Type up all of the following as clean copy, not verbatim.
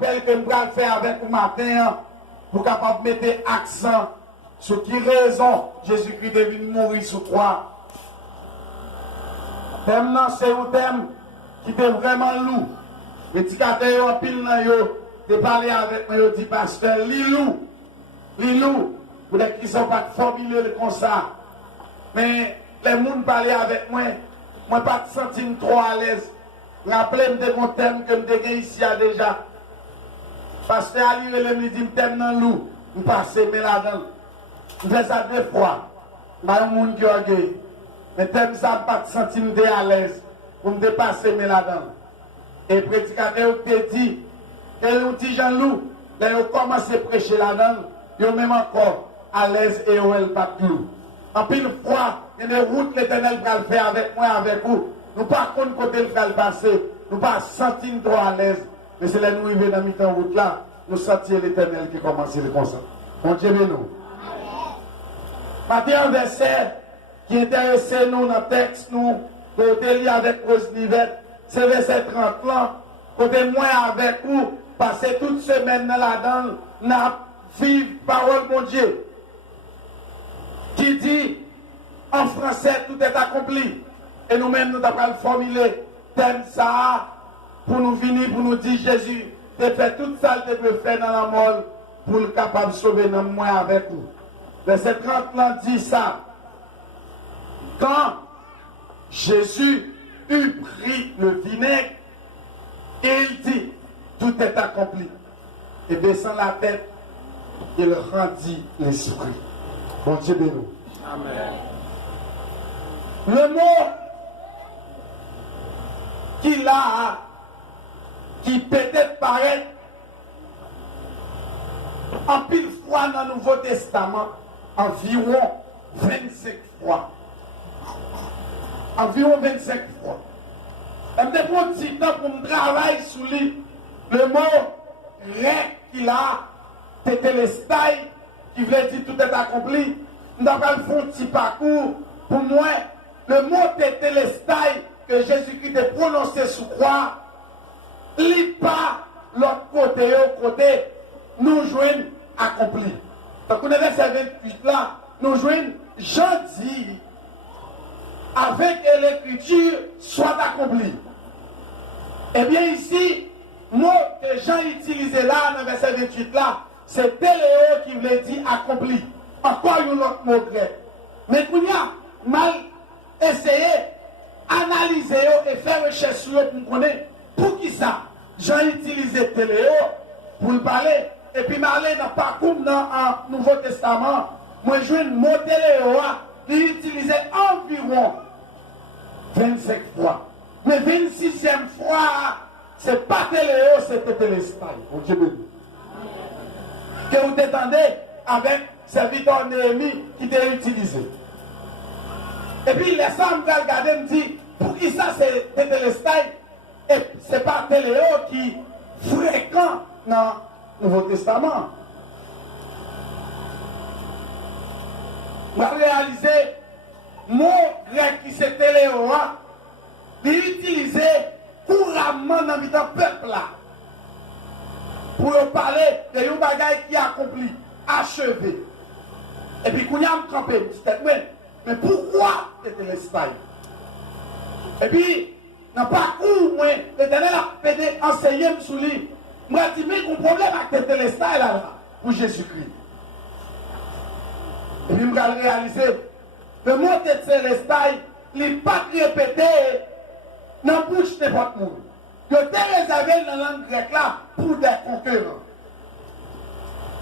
rappel que je vais faire avec vous matin pour capable mettre accent sur qui raison Jésus-Christ est venu mourir sur croix. Thème là, c'est un thème qui est vraiment lourd. Les ticateurs en pile là, de parler avec moi, dit pasteur, lilou, pour les qui sont pas formulés comme ça. Mais les gens parlent avec moi, moi pas de sentir trop à l'aise. Rappelez-moi de mon thème que je suis ici déjà. Pasteur Ali, il dit, thème dans l'eau, je passe là-dedans. Je fais ça 2 fois. Je suis un monde qui est orgueilleux. Mais thème ça, pas de sentir à l'aise pour me dépasser là-dedans. Et prédicateur te dit que les petits Jean-Loup, là, ils ont commencé à prêcher là-dedans, ils ont même encore à l'aise et ils n'ont pas de loup. En pile fois, il y a des routes que l'Éternel va le faire avec moi, avec vous. Nous ne pas contre côté le faire passer, nous ne pas sentir trop à l'aise. Mais c'est là nous arrivons dans mi-temps route là, nous sentir l'Éternel qui commence à le concentrer. Bon Dieu, nous. Maintenant, un verset qui intéresse nous dans le texte, nous, côté lié avec Rose Nivette, c'est verset 30 là, côté moi avec vous, passer toute semaine là-dedans, n'a vivre parole mon Dieu. Qui dit, en français, tout est accompli. Et nous-mêmes, nous devons formuler thème ça, pour nous venir, pour nous dire, Jésus, tu fait tout ça que tu peux faire dans la mort, pour le capable de sauver nous, moi avec vous. Verset 30 là dit ça. Quand Jésus eut pris le vinaigre, il dit, tout est accompli. Et baissant la tête, il rendit l'esprit. Bon Dieu béni. Amen. Le mot qu'il a, qui peut-être paraît en pile fois dans le Nouveau Testament, environ 25 fois. Environ 25 fois. Je me prends un petit temps pour me travailler sur lui. Le mot grec qu'il a, tétélestai, qui veut dire tout est accompli. Nous avons fait un petit parcours. Pour moi, le mot tétélestai que Jésus-Christ a prononcé sous croix, lit pas l'autre côté, au côté, nous jouons accompli. Donc, on est verset 28 là, nous jouons Jean dit, avec l'écriture soit accompli. Eh bien, ici, le mot que Jean utilisait là, dans le verset 28 là, c'est téléo qui voulait dire accompli. Encore un autre mot grec. Mais qu'on y a mal essayé, analyser et faire recherche sur eux pour connaître pour qui ça. Jean utilisé téléo pour le parler. Et puis, m'aller dans le parcours dans le Nouveau Testament, moi, je le mot téléo, il utilisait environ 25 fois. Mais 26e fois, c'est pas téléo, c'était télestai. Bon Dieu béni. Que vous t'étendez avec serviteur Néhémie qui t'a utilisé. Et puis les femmes qui regardent me disent, pour qui ça c'est télestai et c'est pas téléo qui fréquent dans le Nouveau Testament. On va réaliser, le mot grec qui c'est téléo, il est utilisé couramment dans le peuple là. Pour parler de un bagage qui est accompli, achevé. Et puis, quand il y a un campé, mais pourquoi tétélestai? Et puis, dans le parcours, l'Éternel a enseigné sur lui. Moi, je dis, mais il y a un problème avec tétélestai là, pour Jésus-Christ. Et puis, je vais réaliser, le mot tétélestai, il n'est pas répété dans la bouche de n'importe qui. Je t'ai réservé dans la langue grecque là pour des conquérants.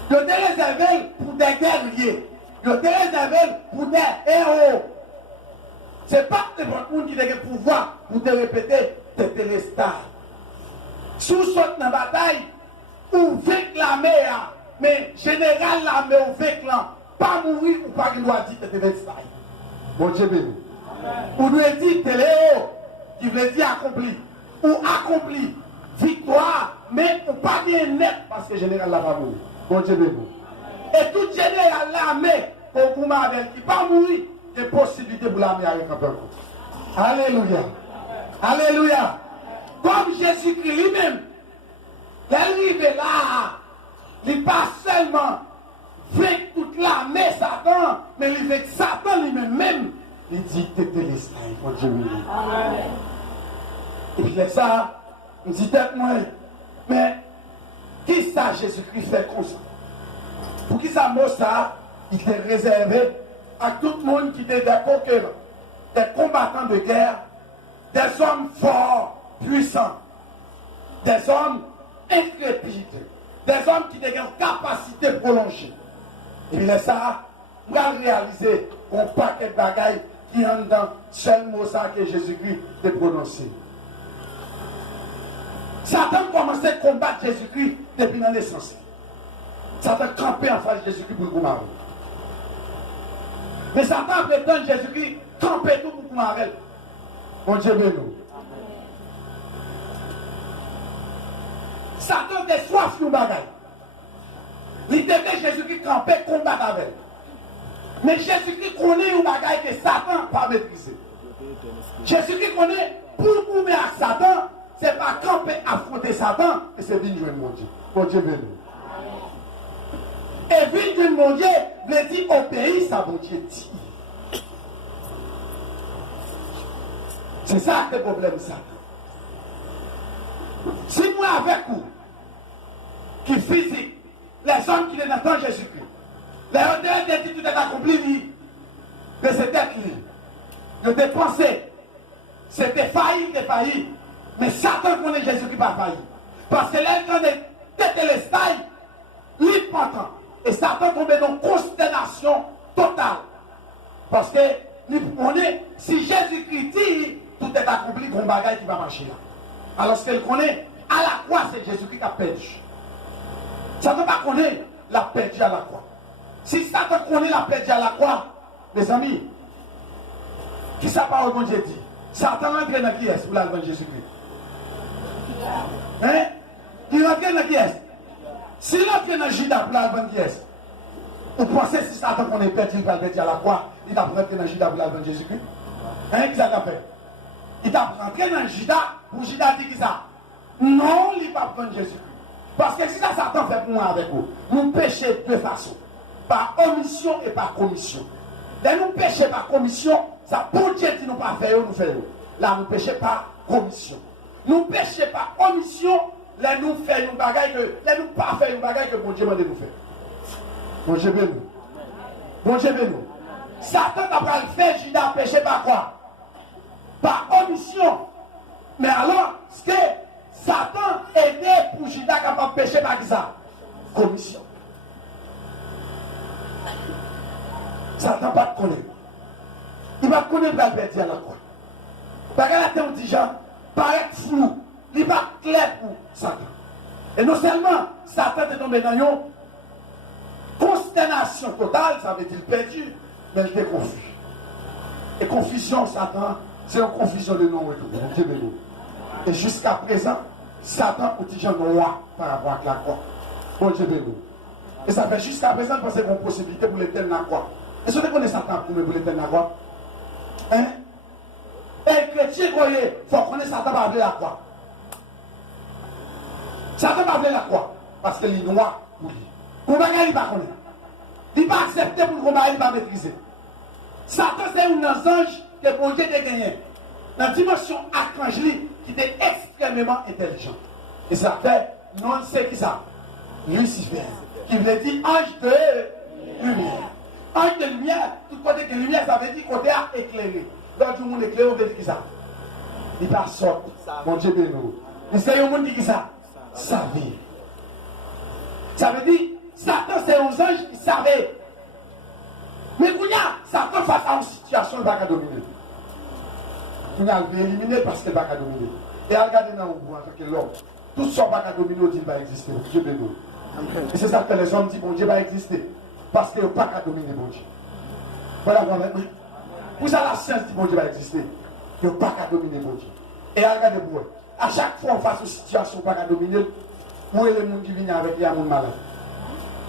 Je t'ai réservé pour des guerriers. Je t'ai réservé pour des héros. Ce n'est pas n'importe qui a le pouvoir pour te répéter tes téléstas. Sous saute dans la bataille, ou vaincre l'armée, mais général l'armée ou vaincre là, pas mourir ou pas qu'il doit dire tes téléstas. Bon Dieu béni. Ou doit dire téléo, qui veut dire accompli. Ou accompli, victoire, mais ou pas bien net parce que le général n'a pas mouru. Bon Dieu béni. Et tout général l'armée, pour vous avec qui pas mourir, il y a possibilité pour l'armée à récamper. Alléluia. Alléluia. Comme Jésus-Christ lui-même, l'arrivée seulement avec toute l'armée Satan, mais avec Satan lui-même, il dit tétélestai, mon Dieu. Et puis ça, je me dis moi, mais qui ça Jésus-Christ fait comme ça? Pour qui ça mot ça, il était réservé à tout le monde qui était des conquérants, des combattants de guerre, des hommes forts, puissants, des hommes intrépides, des hommes qui ont une capacité prolongée. Et puis ça, on va réaliser un paquet de bagailles qui ont dans seul mot ça que Jésus-Christ a prononcé. Satan commençait à combattre Jésus-Christ depuis la naissance. Satan campait en face de Jésus-Christ pour le combattre. Mais Satan prétend Jésus-Christ camper tout pour le combattre. Mon Dieu béni. Satan était soif sur le bagaille. Il devait Jésus-Christ camper combattre avec. Mais Jésus-Christ connaît un bagaille que Satan n'a pas maîtrisé. Jésus-Christ connaît pour couper à Satan, ce n'est pas camper affronter Satan, mais c'est venir jouer mon Dieu. Mon Dieu béni. Et venir jouer mon Dieu, veut dire obéir à mon Dieu dit. C'est ça le problème, Satan. Si moi avec vous, qui physique, les hommes qui n'entendent Jésus-Christ, les ordres de dit tout est accompli, que c'était lui. Le dépensé, c'était failli, mais Satan connaît Jésus-Christ pas failli. Parce que là, quand il était les tailles, lui pendant. Et Satan tombait dans une consternation totale. Parce que nous connaissons, si Jésus-Christ dit, tout est accompli, qu'on bagaille qui va marcher là. Alors qu'elle connaît, à la croix, c'est Jésus-Christ qui a perdu. Satan ne connaît pas la perdu à la croix. Si Satan connaît la perdu à la croix, mes amis, qui sa parole bon Dieu dit? Satan entre dans qui est pour l'album de Jésus-Christ? Hein? Il entre dans qui est? S'il entre dans Judas pour l'album qui est? Vous pensez si Satan connaît perdu, il va le perdre à la croix, il va rentrer dans Judas pour l'album de Jésus-Christ? Hein? Qui ça t'a fait? Il t'a rentré dans Judas pour Judas dit qui ça? Non, il va prendre Jésus-Christ. Parce que si ça Satan fait pour moi avec vous, nous péchons de deux façons. Par omission et par commission. Là, nous péchons par commission, ça pour Dieu qui nous pas fait, nous faisons. Là, nous péchons par commission. Nous péchons par omission, là, nous faisons une bagaille que, là, nous pas fait une bagaille que bon Dieu m'a dit nous faire. Bon Dieu béni. Bon Dieu béni. Satan n'a pas le fait, Judas péché par quoi? Par omission. Mais alors, ce que Satan aidait pour Judas capable de pécher par ça? Commission. Satan pas te connaître. Il va connaître la bête à la croix. Parce que la tête dit gens, paraît flou. Il n'est pas clair pour Satan. Et non seulement Satan est tombé dans une consternation totale, ça veut dire perdu, mais il était confus. Et confusion, Satan, c'est une confusion de non-retour. Et jusqu'à présent, Satan est déjà noir par rapport à la croix. Bon Dieu béni. Et ça fait jusqu'à présent penser qu'on a une possibilité pour l'éternel la croix. Et si vous connaissez Satan pour l'éternel la croix? Hein? Et le chrétien, il faut connaître Satan par la croix. Satan par la croix. Parce qu'il est noir pour lui. Comment il ne va pas connaître? Il ne va pas accepter pour le combat, il ne va pas maîtriser. Satan, c'est un ange que bon Dieu a gagné. Dans la dimension archangelie qui était extrêmement intelligent. Et ça fait, non, c'est qui ça? Lucifer. Qui voulait dire ange de lumière. Ange de lumière, tout côté de lumière, ça veut dire côté à éclairé. Donc, tout le monde éclairé, on veut dire qui ça? Il va sortir. Mon Dieu béni. Mais c'est un monde qui dit ça? Sa vie. Ça veut dire, Satan, c'est un ange qui savait. Mais quand Satan face à une situation, il ne va pas dominer. Il va éliminer parce qu'il ne va pas dominer. Et regardez dans le bout, en tant que l'homme, tout ce qui ne va pas dominer, il va exister. Dieu béni. Et c'est ça que les hommes disent, bon Dieu va exister. Parce qu'il n'y a pas qu'à dominer, bon Dieu. Voilà, maintenant. Pour ça, la science dit, bon Dieu va exister. Il n'y a pas qu'à dominer, bon Dieu. Et regardez-vous, à chaque fois, on face aux situations, pas qu'à dominer, où est le monde qui vient avec les monde malade.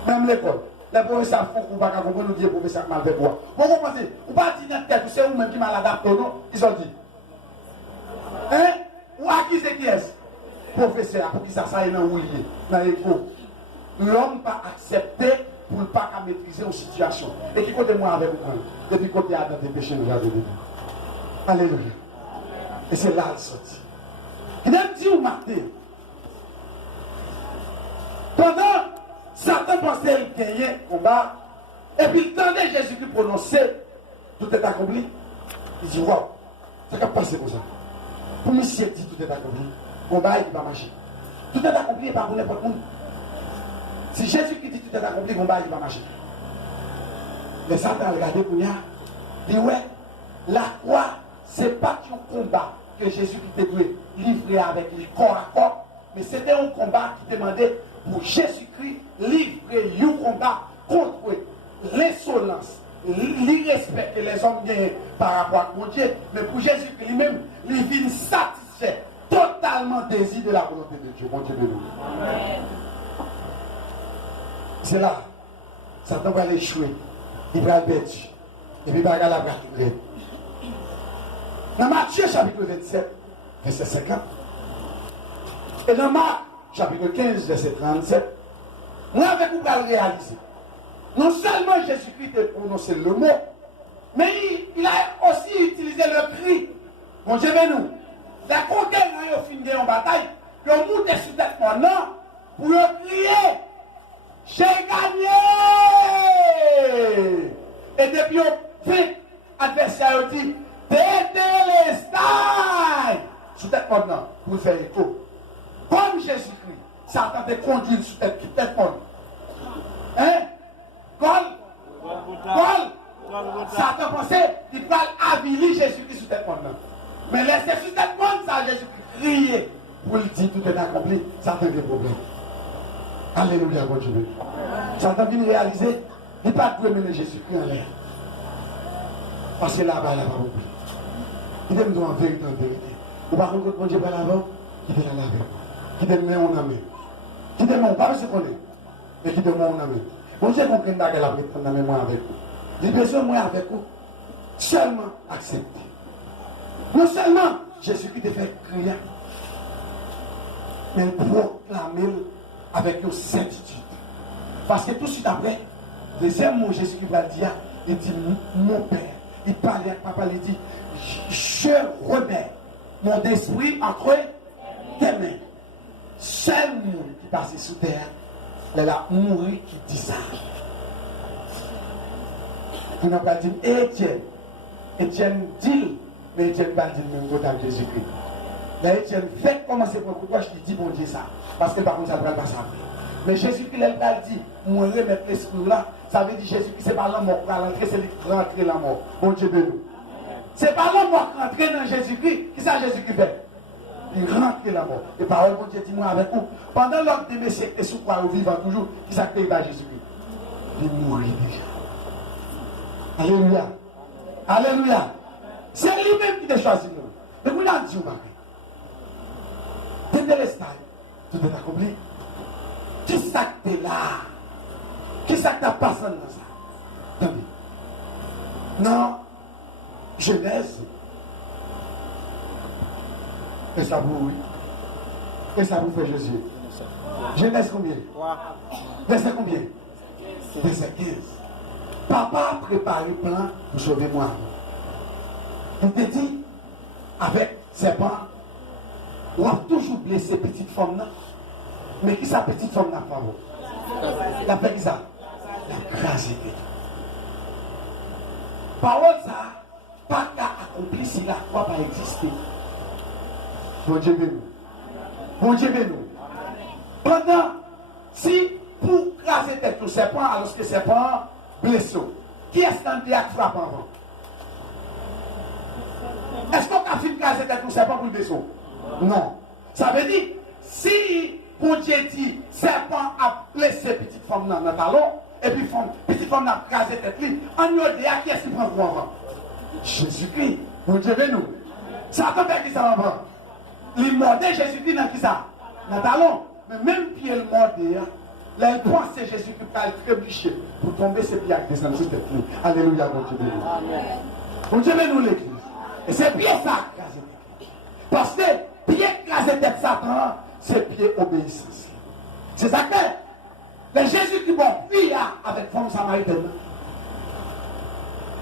Même l'école. Les professeurs font qu'on ne va pas comprendre, nous disons, professeur mal avec quoi. Vous comprenez? Vous ne pouvez pas dire dans tête, c'est vous-même qui malade à non? Ils ont dit. Hein? Ou à qui c'est qui est? Professeur, pour qui ça est dans où il est? Dans l'écho. l'homme pas accepté pour ne pas maîtriser une situation. Et qui côté moi avec vous, depuis côté Adam des péchés, nous avons dit. Alléluia. Et c'est là le sorti. Il a dit au matin, pendant Satan pensait qu'il gagnait le combat, et puis il tendait Jésus-Christ prononcer, tout est accompli. Il dit, wow, ça va passer comme ça. Pour monsieur dit tout est accompli, le combat il va marcher. Tout est accompli et pas pour n'importe qui. Si Jésus-Christ dit tout est accompli, le combat il va marcher. Mais Satan a regardé pour lui, il dit, ouais, la croix, c'est pas un combat que Jésus-Christ devait livrer avec lui corps à corps, mais c'était un combat qui demandait pour Jésus-Christ livrer un combat contre l'insolence, l'irrespect que les hommes gagnent par rapport à mon Dieu, mais pour Jésus-Christ lui-même, il vient satisfaire totalement désir de la volonté de Dieu. Mon Dieu de nous. C'est là, Satan va l'échouer, il va le battre, et puis il va la braquer. Dans Matthieu chapitre 27, verset 50, et dans Marc chapitre 15, verset 37, moi avec vous, va le réaliser. Non seulement Jésus-Christ a prononcé le mot, mais il a aussi utilisé le cri. Bon Dieu, nous, la côté quand il finit en bataille, que nous monte sur tête maintenant pour crier, j'ai gagné! Et depuis on fait, adversaire dit, Tétélestai! Sous tête maintenant, pour faire écho. Comme Jésus-Christ, Satan te conduit sous tête maintenant. Hein? Satan pensait qu'il va aviler Jésus-Christ sous tête maintenant. Mais laissez sous tête monde, ça Jésus-Christ crier pour lui dire tout est accompli, Satan a des problèmes. Alléluia, bon Dieu. Satan vient réaliser, il ne peut pas mener Jésus-Christ en l'air. Parce que là-bas, il n'a pas oublié. Il aime nous en vérité, en vérité. Ou par contre, mon Dieu, pas là-bas, il vient là avec moi. Qui te met en amène. Qui te met, pas ce qu'on est, mais qui te met en amène. Bon Dieu, comprend qu'elle a pris en amène moi avec vous. Il besoin moi avec vous. Seulement accepter. Non seulement Jésus-Christ te fait crier, mais proclamer avec une certitude. Parce que tout de suite après, deuxième mot Jésus-Christ va dire, il dit, mon Père. Il parlait avec papa, il dit, je remets mon esprit entre tes mains. Seul monde qui passe sous terre, il a mouru qui dit ça. Il n'a pas dit Étienne. Étienne dit, mais Étienne n'a pas dit le même mot à Jésus-Christ. Mais Étienne fait commencer pour pourquoi je dis bon Dieu ça. Parce que par contre ça ne va pas s'appeler. Mais Jésus-Christ, il a dit, moi remettre l'esprit là, ça veut dire Jésus-Christ, c'est pas la mort qui va rentrer, c'est lui qui rentre la mort. Bon Dieu de nous. C'est pas la mort qui rentre dans Jésus-Christ. Qui ça Jésus-Christ fait? Il rentre la mort. Et parole, bon Dieu, dis-moi avec vous. Pendant l'autre de messieurs et sous quoi vous vivez toujours, qui ça fait par Jésus-Christ? Il mourit déjà. Alléluia. Alléluia. C'est lui-même qui t'a choisi nous. Mais vous l'avez dit, vous m'avez. T'es de l'espagne. Tout est accompli. Qui ça que t'es là? Qui ça que t'as passé dans ça? Attendez. Non. Genèse. Et ça vous, oui. Et ça vous fait Jésus. Genèse combien? Verset combien? Verset 15. Papa a préparé plein pour sauver moi. Il te dit, avec ses parents, on a toujours blessé petite femme là. Mais qui sa petite femme n'a pas? La fait ça. La grâce était. Parole ça, pas qu'à accomplir si la foi pas existé. Bon Dieu béni. Bon Dieu béni. Pendant, si pour craser tête au serpent, alors que serpent blessé, qui est-ce qui a frappé avant? Est-ce qu'on a fait craser tête au serpent pour le blessé? Non. Ça veut dire, si pour Dieu dit, serpent a blessé petite femme dans le talon, et puis petite femme a crasé tête lui, en y a qui est-ce qui prend pour avant? Jésus-Christ. Bon Dieu béni. Ça peut faire qui ça avant? Il mordait Jésus-Christ dans qui ça? Dans le talon. Mais même pied le mordait, là il pensait Jésus-Christ va être trébuché pour tomber ses pieds avec des hommes sur tête. Alléluia, bon Dieu béni. Bon Dieu béni l'église. Et c'est pied ça crasé tête. Parce que pied crasé tête Satan, c'est pied obéissance. C'est ça que Mais Jésus qui bon, oui, avec femme samaritaine.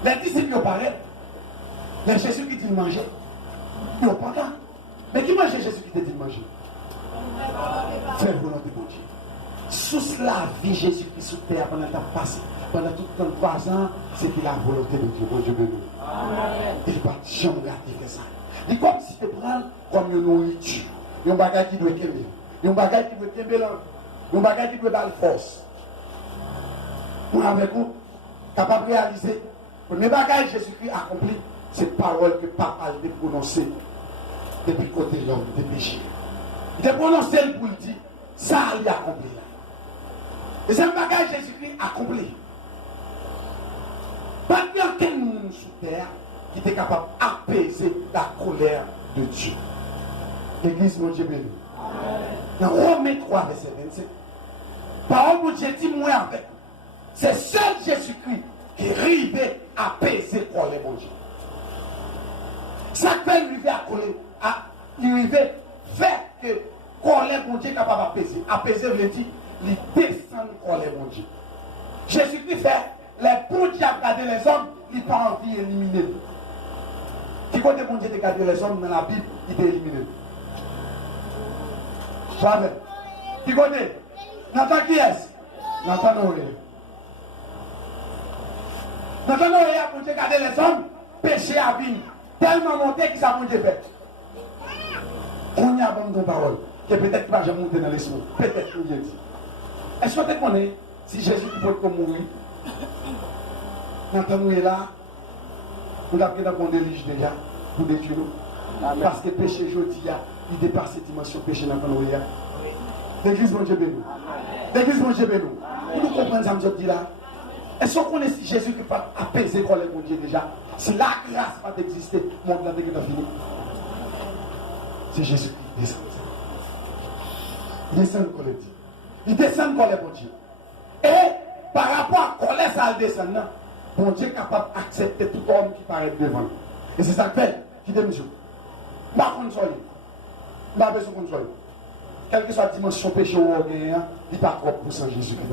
Les disciples ont parlé. Les Jésus qui dit manger. Ils n'ont pas là. Mais qui mange Jésus qui te dit manger? Faire volonté de Dieu. Sous la vie Jésus-Christ sous terre pendant ta passé, pendant tout 33 ans, c'était la volonté de Dieu. Bon Dieu béni. Il ne va pas jamais garder ça. C'est comme si tu prends comme une nourriture. Il y a un bagage qui doit être aimé. Il y a un bagage qui doit être aimé. Il y a un bagage qui doit être force. Pour avec vous, capable de réaliser. Le premier bagage Jésus-Christ accompli, c'est parole que papa a prononcée depuis le côté de l'homme, des péchés. Il a prononcé pour dire, ça il a accompli. Et c'est un bagage Jésus-Christ accompli. Pas de quel monde sur terre qui était capable d'apaiser la colère de Dieu. L'église, mon Dieu béni. Dans Romains 3, verset 25. Parole de Dieu dit, moi avec. C'est seul Jésus-Christ qui arrivait à apaiser la colère, mon Dieu. Ça peut arriver à arriver faire que colère, mon Dieu, est capable d'apaiser. Apaiser veut dire, il descend colère, mon Dieu. Jésus-Christ fait, les bons dieux à garder les hommes, il n'a pas envie d'éliminer. Qui côté bon Dieu de garder les hommes dans la Bible, il est éliminé. Jamais. Qui côté? Nathan qui est? Nathan Noé. Nathan Noé a pour Dieu garder les hommes, péché à vie. Tellement monté qu'il s'est monté fait. On y a bon de parole. Que peut-être pas jamais monter dans l'esprit. Peut-être que Dieu dit. Est-ce que tu connais si Jésus peut mourir? Nathan Noé là, vous l'avez dans mon délige déjà, vous détruisez nous. Parce que le péché aujourd'hui, il dépasse cette dimension péché dans le Noé. L'église, mon Dieu, béni. L'église, mon Dieu, béni. Vous nous comprenez ça, je dis là? Est-ce qu'on connaît si Jésus qui peut apaiser quand les mon Dieu déjà? Si la grâce va exister, mon Dieu, il a fini. C'est Jésus qui descend. Il descend quand dit. Il descend quand les mon Dieu. Et par rapport à colère, ça descend. Bon Dieu est capable d'accepter tout homme qui paraît devant. Et c'est ça que fait, qui démissionne. Pas qu'on soit. Pas besoin qu'on soit. Quelle que soit la dimension péché ou il n'y a pas trop pour sans Jésus-Christ.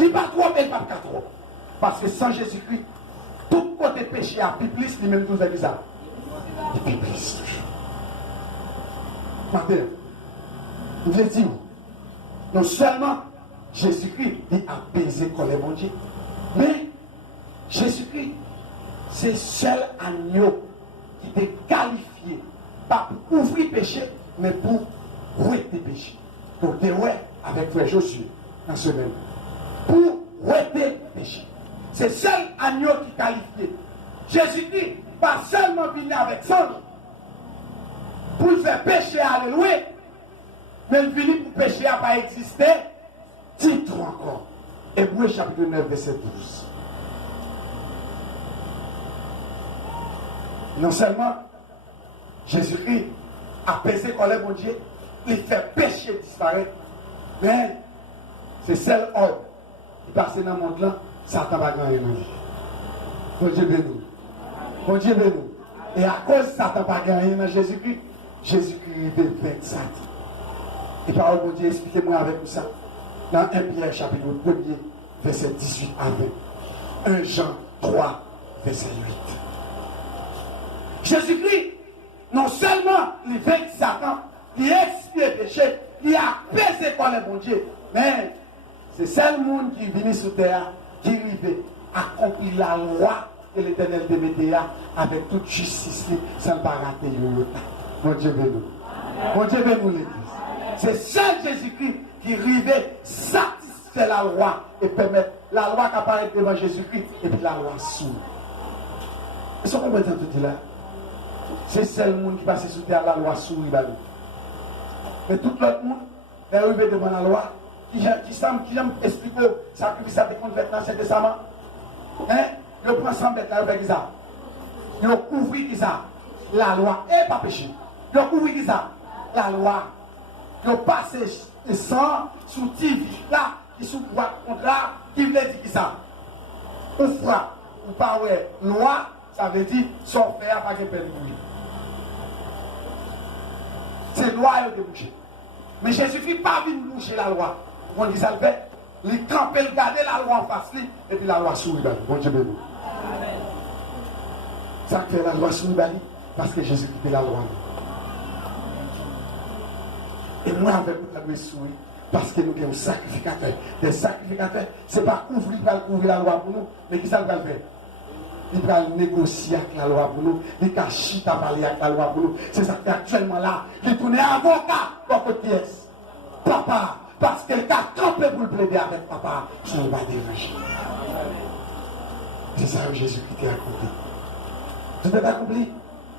Il n'y a pas trop, mais il n'y a pas trop. Parce que sans Jésus-Christ, tout côté péché a plus, lui-même tous les ça. Il plus. Maintenant, je veux dire, non seulement Jésus-Christ a apaisé quand les bon Dieu, mais Jésus-Christ, c'est le seul agneau qui est qualifié, pas pour ouvrir péché, mais pour rouetter péché. Donc, tu ouais avec frère Josué dans ce même. Pour rouetter péché. C'est le seul agneau qui est qualifié. Jésus-Christ, pas seulement venu avec sang, pour faire péché à alléluia, mais il venu pour péché à pas exister. Titre encore. Hébreux chapitre 9, verset 12. Non seulement Jésus-Christ a apaisé colère mon Dieu, il fait péché disparaître, mais c'est seul homme qui passe dans le monde là, Satan va gagner dans lui. Bon Dieu béni. Bon Dieu béni. Et à cause de Satan va gagner dans Jésus-Christ, Jésus-Christ est vaincre Satan. Et parole mon Dieu, expliquez-moi avec vous ça. Dans 1 Pierre chapitre 1er, verset 18 à 20. 1 Jean 3, verset 8. Jésus-Christ, non seulement il vainc Satan, il expie le péché, il a apaisé par le bon Dieu, mais c'est seul monde qui vient sur terre, qui arrive à accomplir la loi que l'Éternel démettait avec toute justice, sans pas rater le temps. Mon Dieu béni. Mon Dieu béni l'église. C'est seul Jésus-Christ qui arrivait satisfaire la loi et permettre la loi qui apparaît devant Jésus-Christ et puis la loi s'ouvre. Est-ce qu'on peut dire tout là? C'est seul monde qui passe sous terre, la loi s'ouvre. Mais tout l'autre monde est arrivé devant la loi qui j'aime expliquer sacrifice à des comptes dans l'Ancien Testament. Hein? Il prend ensemble avec la loi, il couvre ça, la loi et pas péché. Il couvre ça, la loi. Il passe le sang sous TV là, qui sous droit contrat, qui veut dire qui ça. Ou frappe, ou pas ouais, loi, ça veut dire sans faire pas que peine bruit. C'est loi qui est bouchée. Mais Jésus-Christ pas venu boucher la loi. On dit ça le fait. Il campe, il garde la loi en face, et puis la loi sourit. Bon Dieu béni. Ça fait la loi sourit, parce que Jésus quittait la loi. Et moi, avec vous, la loi sourit, parce que nous sommes sacrificateurs. Des sacrificateurs, ce n'est pas couvrir la loi pour nous, mais qui ça va faire? Il va négocier avec la loi pour nous, il va chita parler avec la loi pour nous. C'est ça qui est actuellement là. Il tourne avocat pour que pièce. Papa, parce que le cas campé pour le plaider avec papa, ça ne va pas déranger. C'est ça que Jésus qui t'a accompli. Tu t'es accompli?